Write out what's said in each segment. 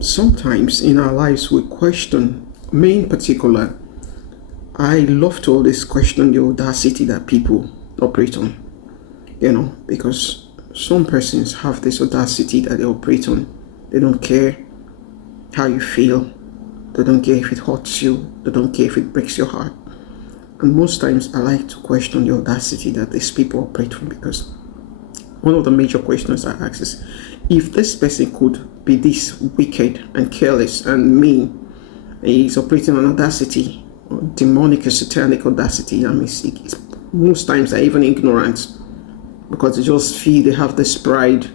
Sometimes in our lives we question, me in particular, I love to always question the audacity that people operate on, because some persons have this audacity that they operate on. They don't care how you feel. They don't care if it hurts you. They don't care if it breaks your heart. And most times I like to question the audacity that these people operate from, because one of the major questions I ask is, if this person could be this wicked and careless and mean, he's operating on audacity, or demonic or satanic audacity. Most times they're even ignorant, because they just feel they have this pride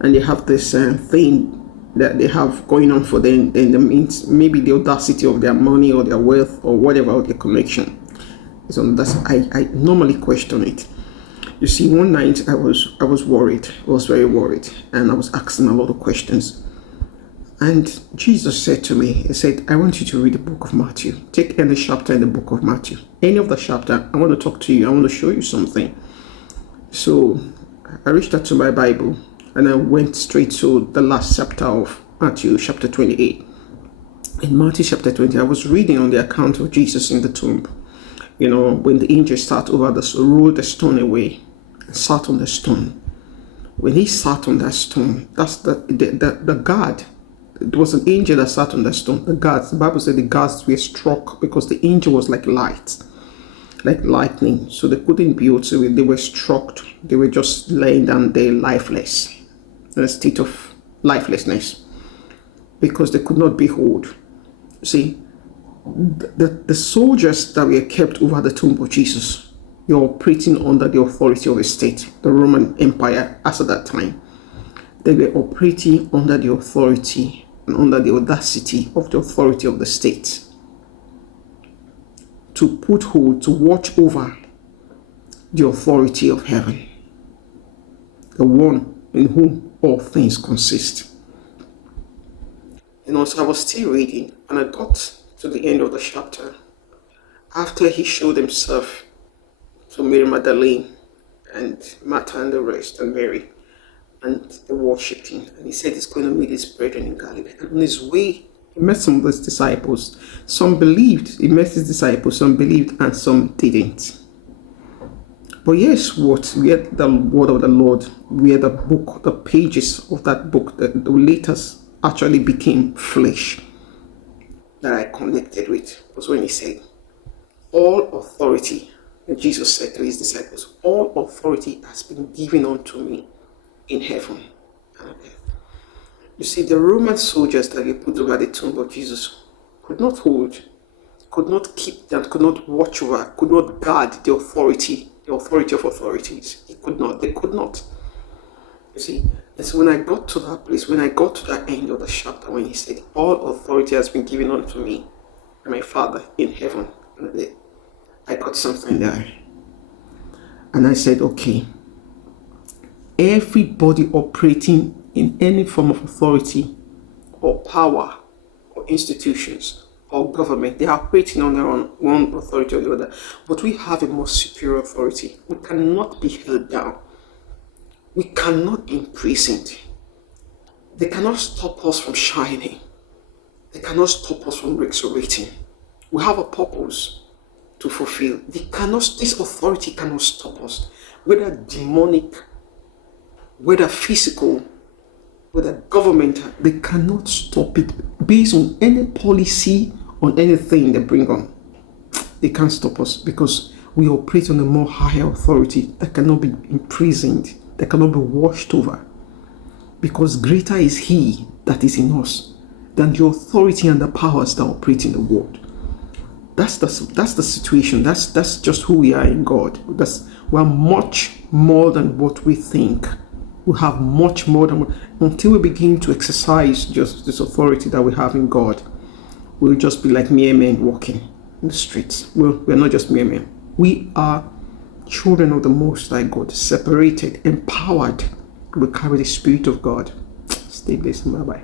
and they have this thing that they have going on for them. Then means maybe the audacity of their money or their wealth or whatever, or their connection. So I normally question it. You see, one night I was worried. I was very worried, and I was asking a lot of questions. And Jesus said to me, he said, I want you to read the book of Matthew. Take any chapter in the book of Matthew. Any of the chapter, I want to talk to you. I want to show you something. So I reached out to my Bible and I went straight to the last chapter of Matthew, chapter 28. In Matthew chapter 20, I was reading on the account of Jesus in the tomb. When the angel rolled the stone away and sat on the stone. When he sat on that stone, that's the guard. It was an angel that sat on the stone. The guards, the Bible said the guards were struck because the angel was like light, like lightning. So they couldn't be able to, they were struck. They were just laying down there lifeless, in a state of lifelessness, because they could not behold. See, the soldiers that were kept over the tomb of Jesus, they were operating under the authority of the state, the Roman Empire as at that time. They were operating under the authority and under the audacity of the authority of the state, to put hold, to watch over the authority of heaven, the one in whom all things consist. So I was still reading, and I got to the end of the chapter, after he showed himself to Mary Magdalene and Martha and the rest, and Mary, and they worshipped him. And he said he's going to meet his brethren in Galilee. And on his way, he met some of his disciples. Some believed, he met his disciples, some believed, and some didn't. But yes, what? We had the word of the Lord, we had the book, the pages of that book, the letters actually became flesh, that I connected with, was when he said, all authority, and Jesus said to his disciples, all authority has been given unto me in heaven and on earth. You see, the Roman soldiers that they put over the tomb of Jesus could not hold, could not keep them, could not watch over, could not guard the authority of authorities. They could not. You see, and so when I got to that place, when I got to that end of the chapter, when he said, all authority has been given unto me and my Father in heaven and on earth, I got something there. And I said, okay, everybody operating in any form of authority or power or institutions or government, they are operating on their own, one authority or the other. But we have a more superior authority. We cannot be held down. We cannot be imprisoned. They cannot stop us from shining. They cannot stop us from resurrecting. We have a purpose to fulfill. This authority cannot stop us. Whether demonic, whether physical, whether governmental, they cannot stop it based on any policy, on anything they bring on. They can't stop us, because we operate on a more higher authority that cannot be imprisoned, that cannot be washed over, because greater is he that is in us than the authority and the powers that operate in the world. That's the situation. That's just who we are in God. We're much more than what we think. We have much more than until we begin to exercise just this authority that we have in God. We'll just be like mere men walking in the streets. We're not just mere men. We are children of the Most High God, separated, empowered. We carry the Spirit of God. Stay blessed. Bye-bye.